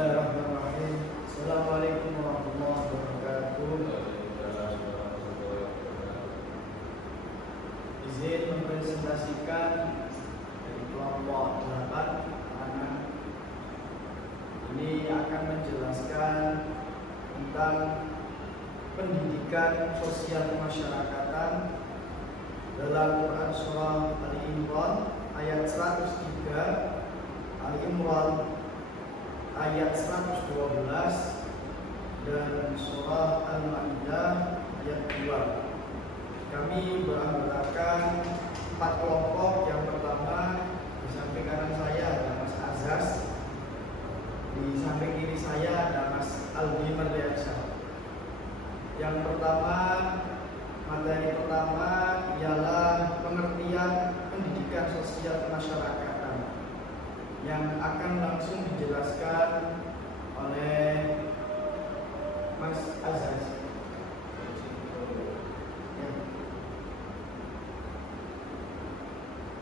Bismillahirrahmanirrahim. Assalamualaikum warahmatullahi wabarakatuh. Izin mempresentasikan dari kelompok 8 anak. Ini akan menjelaskan tentang pendidikan sosial kemasyarakatan dalam Quran surah Ali Imran ayat 103, Ali Imran ayat 112, dan surah Al-Maidah ayat 2. Kami beranggotakan 4 kelompok. Yang pertama di samping kanan saya ada Mas Azaz, di samping kiri saya ada Mas Aldi Mardiansyah. Yang pertama, materi pertama ialah pengertian pendidikan sosial kemasyarakatan yang akan langsung dijelaskan oleh Mas Azaz.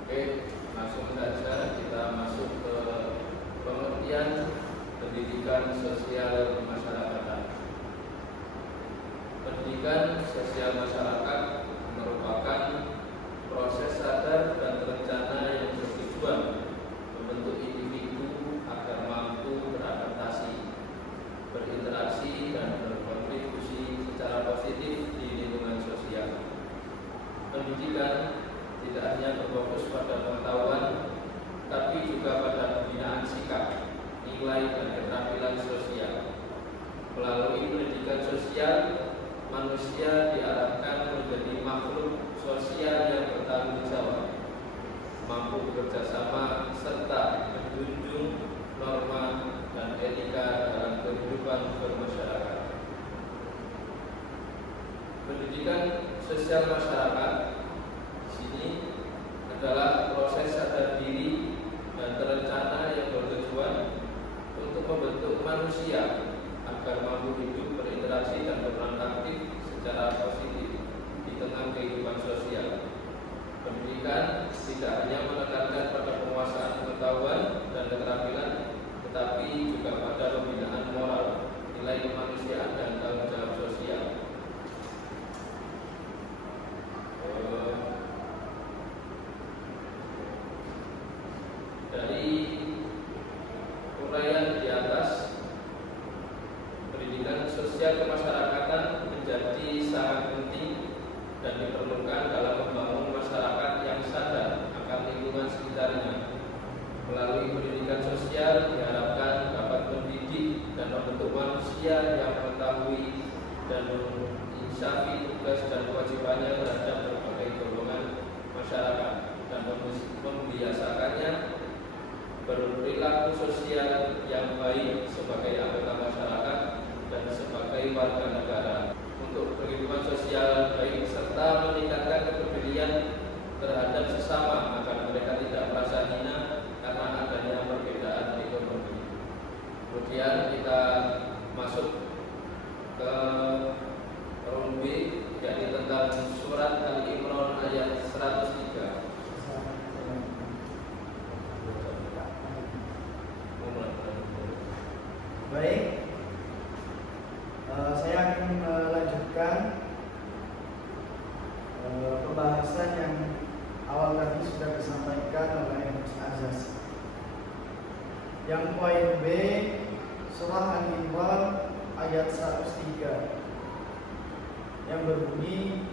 Oke, langsung saja kita masuk ke pengertian pendidikan sosial kemasyarakatan. Pendidikan sosial masyarakat merupakan proses sadar dan terencana yang bertujuan membentuk individu agar mampu beradaptasi, berinteraksi, dan berkontribusi secara positif di lingkungan sosial. Pendidikan tidak hanya berfokus pada pengetahuan, tapi juga pada pembinaan sikap, nilai, dan keterampilan sosial. Melalui pendidikan sosial, manusia diarahkan menjadi makhluk sosial yang bertanggung jawab, mampu bekerja sama, serta menjunjung norma dan etika dalam kehidupan bermasyarakat. Pendidikan sosial masyarakat ini adalah proses sadar diri dan terencana yang bertujuan untuk membentuk manusia agar mampu hidup, berinteraksi, dan berperan aktif secara positif di tengah kehidupan sosial. Pendidikan tidak hanya menekankan pada penguasaan pengetahuan dan keterampilan, tetapi juga pada pembinaan moral, nilai kemanusiaan, dan tanggung jawab sosial. Dari uraian di atas, pendidikan sosial kemasyarakatan menjadi sangat penting dan diperlukan dalam membangun masyarakat yang sadar akan lingkungan sekitarnya. Melalui pendidikan sosial diharapkan dapat mendidik dan membentuk manusia yang mengetahui dan menginsafi tugas dan kewajibannya terhadap berbagai golongan masyarakat dan membiasakannya berperilaku sosial yang baik sebagai anggota masyarakat dan sebagai warga negara untuk kehidupan sosial baik, serta meningkatkan kepedulian terhadap sesama agar mereka tidak merasa hina karena adanya perbedaan ekonomi. Kemudian kita masuk ke room B, yakni tentang surat Al-Imran ayat 103. Baik, saya akan melanjutkan pembahasan yang awal tadi sudah disampaikan oleh Mas Azaz. Yang poin B, surah Al-Imran ayat 103 yang berbunyi,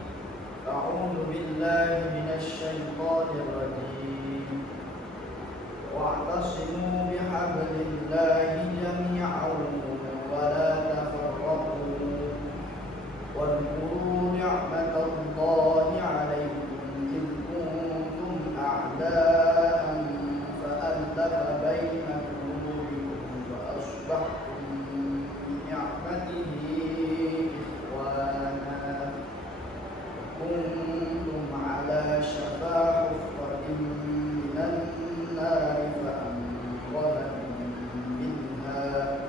A'udzu billahi minasy syaithanir rajim. Wa'tasimu bihablillahi jami'an wa la tafarraqu wadhkuru ni'matallahi 'alaikum id kuntum a'da'an fa'alafa baina qulubikum fa asbahtum bi ni'matihi ikhwana kuntum 'ala shafa hufratin minan nar fa'anqadhakum minha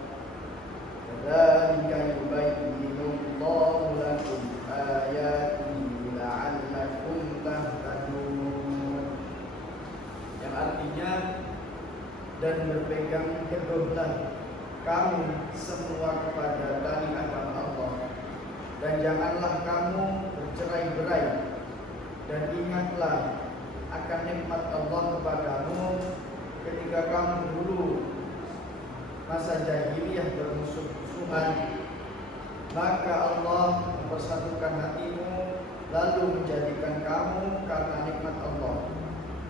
kadzalika yubayyinu Allahu lakum ayatihi la'allakum tahtadun. Yang artinya, dan berpegang teguhlah kamu semua kepada tali agama Allah, dan janganlah kamu bercerai-berai, dan ingatlah akan nikmat Allah kepadamu ketika kamu dulu masa jahiliyah bermusuh-musuhan, maka Allah mempersatukan hatimu lalu menjadikan kamu karena nikmat Allah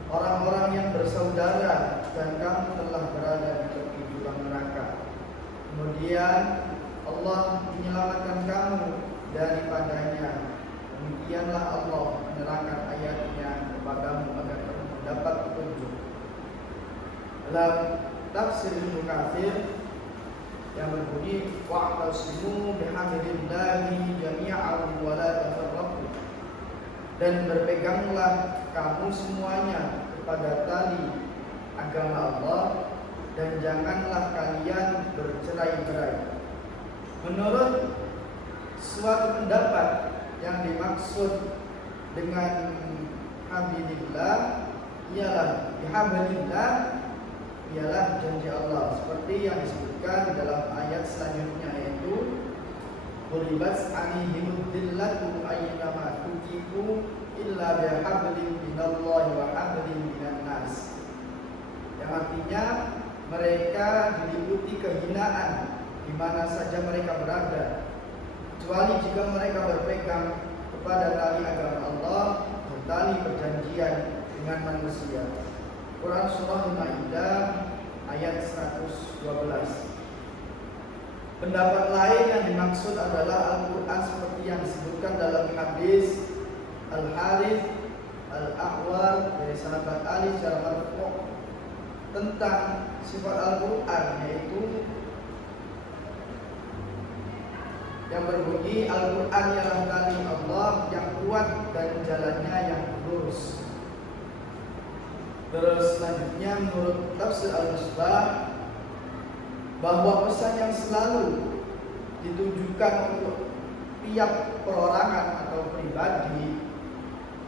orang-orang yang bersaudara, dan kamu telah berada di tepi jurang neraka. Kemudian Allah menyelamatkan kamu daripadanya. Demikianlah Allah menerangkan ayatnya kepadamu agar kamu mendapat petunjuk. Dalam tafsir Ibnu Katsir yang berbunyi wa'tasimu bihablillahi jami'an wa la tafarraqu, dan berpeganglah kamu semuanya kepada tali agama Allah, dan janganlah kalian bercerai-berai. Menurut suatu pendapat, yang dimaksud dengan hablillah ialah bihablillah ialah janji Allah, seperti yang disebutkan dalam ayat selanjutnya, yaitu Quribat alaihimud dillatu ayyama tuqifu illa bihablin minallahi wa hablin minan nas, yang artinya mereka diliputi kehinaan di mana saja mereka berada, kecuali jika mereka berpegang kepada tali agama Allah dan tali perjanjian dengan manusia. Quran Surah Al-Ma'idah ayat 112. Pendapat lain yang dimaksud adalah Al-Quran seperti yang disebutkan dalam hadis Al-Harith Al-Ahwar dari sahabat Ali secara marfu' tentang sifat Al-Quran, yaitu yang berbunyi Al-Quran ialah tali Allah yang kuat dan jalannya yang lurus. Terus selanjutnya menurut tafsir Al-Misbah bahwa pesan yang selalu ditujukan untuk tiap perorangan atau pribadi,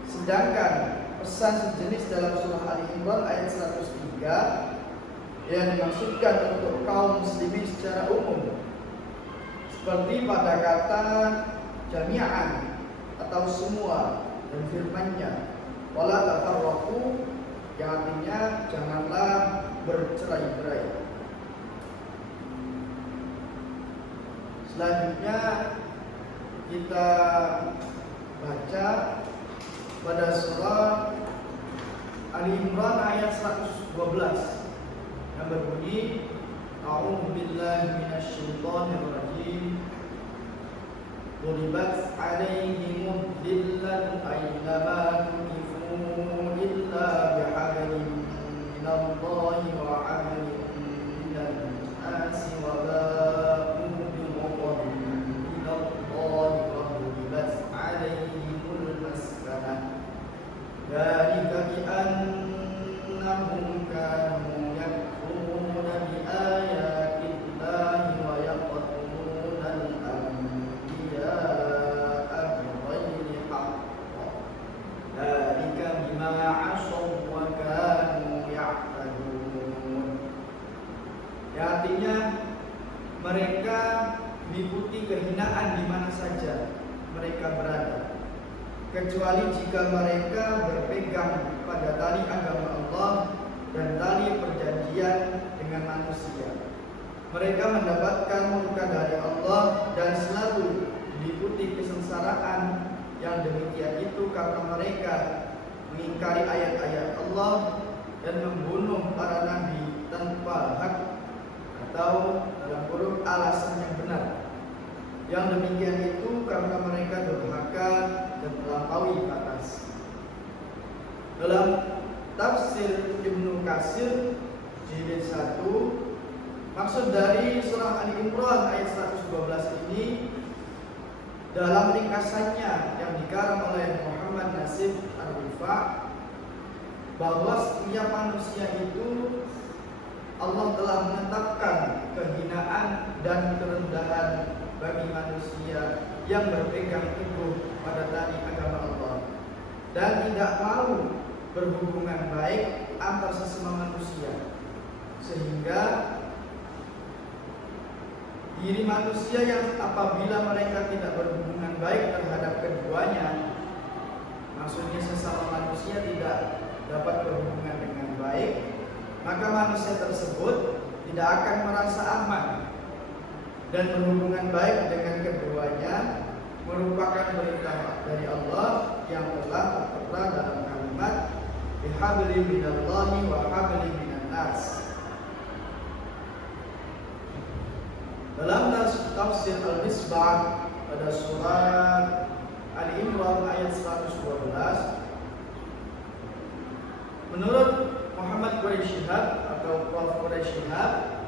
sedangkan pesan sejenis dalam surah Ali Imran ayat 103 yang dimaksudkan untuk kaum muslimin secara umum, seperti pada kata jami'an atau semua, dan firman-Nya wala tafarraqu, yang artinya janganlah bercerai-berai. Selanjutnya kita baca pada surah Ali Imran ayat 112 yang berbunyi A'udzu billahi minasyaitonir rajim. Quribat 'alaihimud dillatu ayyama tuqifu illa bihablin minallahi wa 'hablin minan nasi wa ba'u bighadabin minallahi wa quribat 'alaihimul maskanah. Dzalika bi annahum kanu yakfuruna bi ayatillahi wa yaqtuluna al-anbiya'a bighairi haqq. Dzalika bima 'asaw wa kanu ya'tadun. Ya, artinya mereka meliputi kehinaan di mana saja mereka berada, kecuali jika mereka berpegang pada tali agama Allah dan tali perjanjian dengan manusia. Mereka mendapatkan murka dari Allah dan selalu diliputi kesengsaraan yang demikian itu karena mereka mengingkari ayat-ayat Allah dan membunuh para nabi tanpa hak atau dalam kurung alasan yang benar. Yang demikian itu karena mereka durhaka dan melampaui batas. Dalam tafsir Ibnu Katsir jilid 1, maksud dari surah Ali Imran ayat 112 ini dalam ringkasannya yang dikarang oleh Muhammad Nasib Ar-Rifa, bahwa setiap manusia itu Allah telah menetapkan kehinaan dan kerendahan bagi manusia yang berpegang teguh pada tali agama Allah dan tidak mau berhubungan baik antar sesama manusia, sehingga diri manusia yang apabila mereka tidak berhubungan baik terhadap keduanya, maksudnya sesama manusia tidak dapat berhubungan dengan baik, maka manusia tersebut tidak akan merasa aman. Dan berhubungan baik dengan keduanya merupakan perintah dari Allah yang telah tertera dalam kalimat bihabli minallahi wa habli minan nas. Dalam tafsir Al-Misbah pada surat Ali Imran ayat 112, menurut Muhammad Quraish Shihab atau Prof. Quraish Shihab,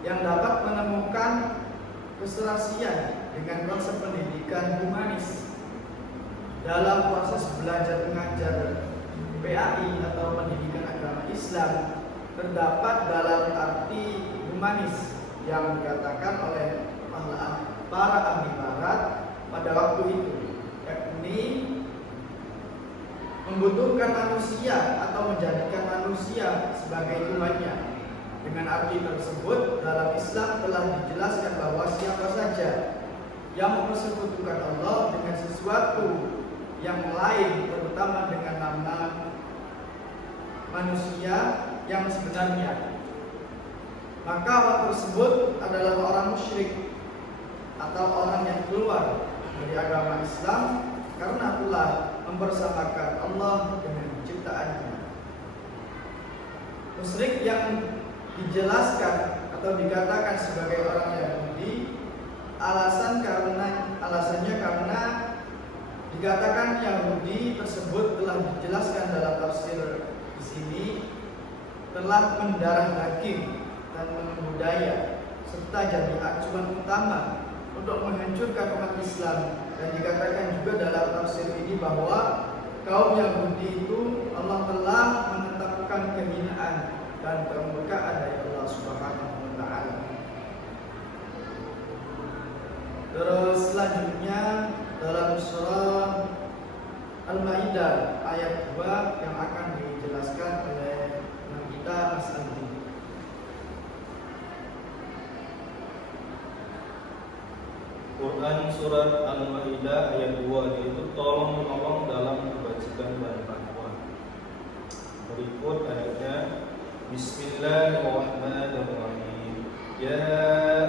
yang dapat menemukan keserasian dengan konsep pendidikan humanis dalam proses belajar mengajar PAI atau pendidikan agama Islam terdapat dalam arti humanis yang dikatakan oleh para ahli barat pada waktu itu, yakni membutuhkan manusia atau menjadikan manusia sebagai Tuhannya. Dengan arti tersebut, dalam Islam telah dijelaskan bahwa siapa saja yang mempersekutukan Allah dengan sesuatu yang lain, terutama dengan nama manusia yang sebenarnya, maka orang tersebut adalah orang musyrik atau orang yang keluar dari agama Islam karena telah mempersamakan Allah dengan ciptaannya. Musyrik yang dijelaskan atau dikatakan sebagai orang Yahudi alasannya karena dikatakan Yahudi tersebut telah dijelaskan dalam tafsir di sini telah mendarah daging dan membudaya serta jadi acuan utama untuk menghancurkan umat Islam. Dan dikatakan juga dalam tafsir ini bahwa kaum Yahudi itu Allah telah menetapkan kehinaan dan kemurkaan dari Allah Subhanahu wa taala. Terus selanjutnya dalam surah Al-Maidah ayat 2 yang akan dijelaskan oleh kita Mas Andi. Quran surat Al-Maidah ayat 2 yaitu tolong menolong dalam kebajikan dan takwa. Berikut ayatnya. Bismillahirrahmanirrahim. Ya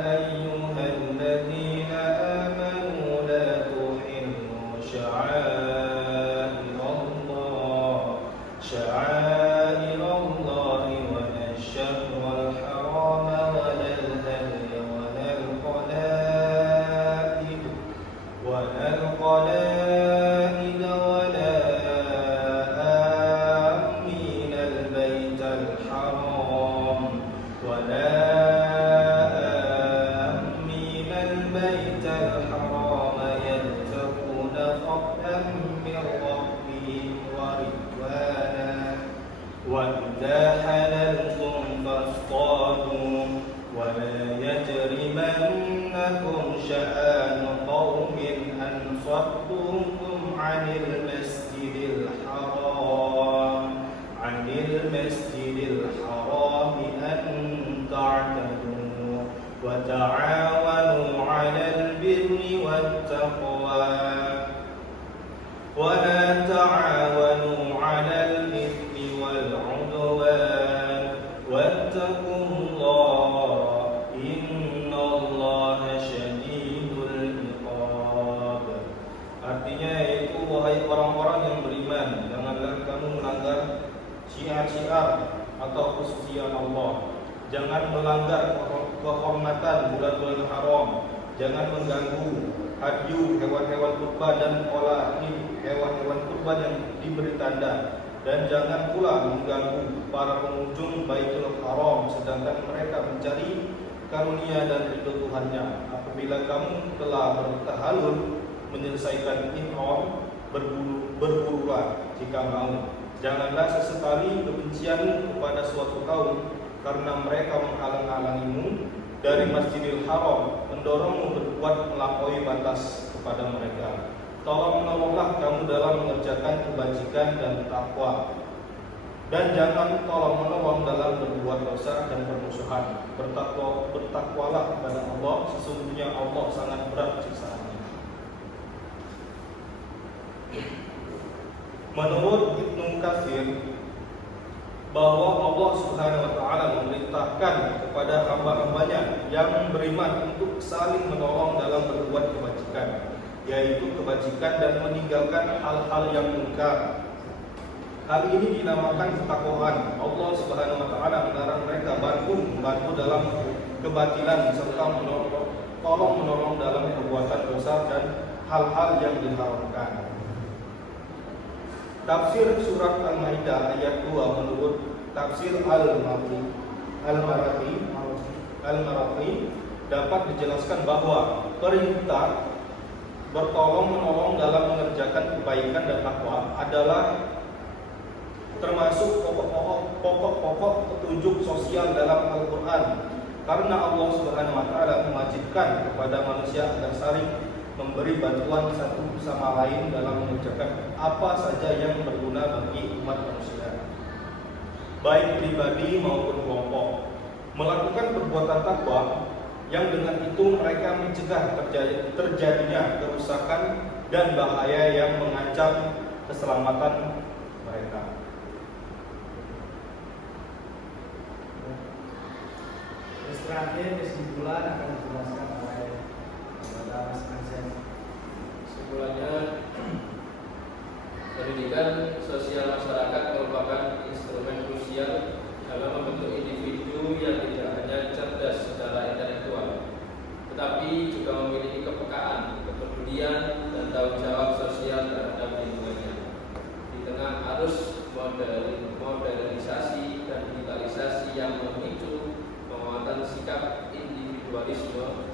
ayyuhalladzina amanu la tuhillu sya'airallahi wa ash-shahrul haram wa lal hadi wa lal qalaid wa lal qalaid wa la amin al-bait al-haram wa la amin al-bait al-haram yattaquna fadlan min rabbihim wa ridwana wa idza halaltum fasṭadu wa la yajrimannakum sha'anu qaumin an saddukum 'anil masjidil haram an ta'tadu wa ta'awanu 'alal birri wattaqwa wa la ta'awanu 'alal ithmi wal 'udwan wattaqullaha innallaha syadidul iqab. Artinya yaitu wahai orang-orang yang beriman, janganlah kamu melanggar syiar-syiar atau kesucian Allah. Jangan melanggar kehormatan bulan-bulan haram. Jangan mengganggu hadyu hewan-hewan kurban dan qalaid hewan-hewan kurban yang diberi tanda. Dan jangan pula mengganggu para pengunjung Baitul Haram sedangkan mereka mencari karunia dan ridho Tuhannya. Apabila kamu telah bertahallul menyelesaikan ihram, berburulah jika mau. Janganlah sesekali kebencianmu kepada suatu kaum karena mereka menghalang-halangimu dari Masjidil Haram, mendorongmu berbuat melampaui batas kepada mereka. Tolong menolonglah kamu dalam mengerjakan kebajikan dan takwa. Dan jangan tolong-menolong dalam berbuat dosa dan bermusuhan. Bertakwalah kepada Allah, sesungguhnya Allah sangat berat siksaannya. Menurut Ibnu Katsir, bahwa Allah Subhanahu wa taala memerintahkan kepada hamba-hambanya yang beriman untuk saling menolong dalam berbuat kebajikan, yaitu kebajikan dan meninggalkan hal-hal yang munkar. Hal ini dinamakan ketakwaan. Allah Subhanahu wa taala melarang mereka membantu dalam kebatilan serta tolong menolong dalam perbuatan dosa dan hal-hal yang diharamkan. Tafsir surat Al-Maidah ayat 2 menurut tafsir Al-Marathi dapat dijelaskan bahwa perintah bertolong-menolong dalam mengerjakan kebaikan dan takwa adalah termasuk pokok-pokok petunjuk sosial dalam Al-Quran, karena Allah Subhanahu wa taala mewajibkan kepada manusia agar saling memberi bantuan satu sama lain dalam mengerjakan apa saja yang berguna bagi umat manusia, baik pribadi maupun kelompok. Melakukan perbuatan takwa yang dengan itu mereka mencegah terjadinya kerusakan dan bahaya yang mengancam keselamatan mereka. Terus terakhir kesimpulan akan dijelaskan oleh Mas Ansen. Kesimpulannya, pendidikan sosial masyarakat merupakan instrumen krusial dalam membentuk individu yang tidak hanya cerdas secara intelektual, tetapi juga memiliki kepekaan, kepedulian, dan tanggung jawab sosial terhadap lingkungannya. Di tengah arus modernisasi dan digitalisasi yang memicu penguatan sikap individualisme,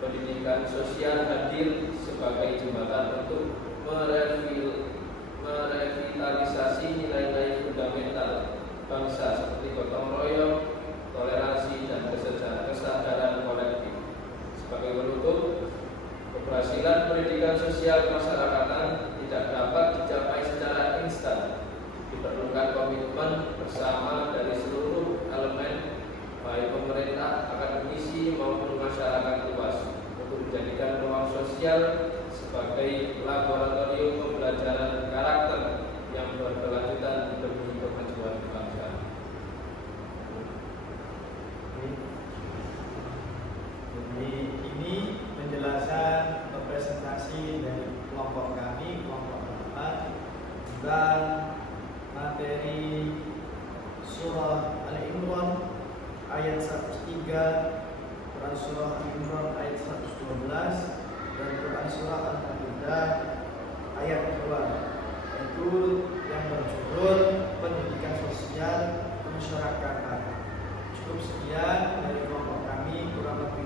pendidikan sosial hadir sebagai jembatan untuk merevitalisasi nilai-nilai fundamental bangsa seperti gotong royong, toleransi, dan kesadaran kolektif. Sebagai penutup, keberhasilan pendidikan sosial kemasyarakatan tidak dapat dicapai secara instan. Diperlukan komitmen bersama dari seluruh elemen, baik pemerintah, akademisi, maupun masyarakat luas, untuk menjadikan ruang sosial sebagai laboratorium pembelajaran karakter yang berkelanjutan demi kemajuan bangsa. Jadi ini penjelasan presentasi dari kelompok kami, kelompok 4, tentang materi surah Al-Imran ayat 103, Quran surah Al-Imran ayat 112, dan Quran surah Al-Maidah ayat 2, itu yang berjudul pendidikan sosial kemasyarakatan. Cukup sekian dari kelompok kami, kurang lebih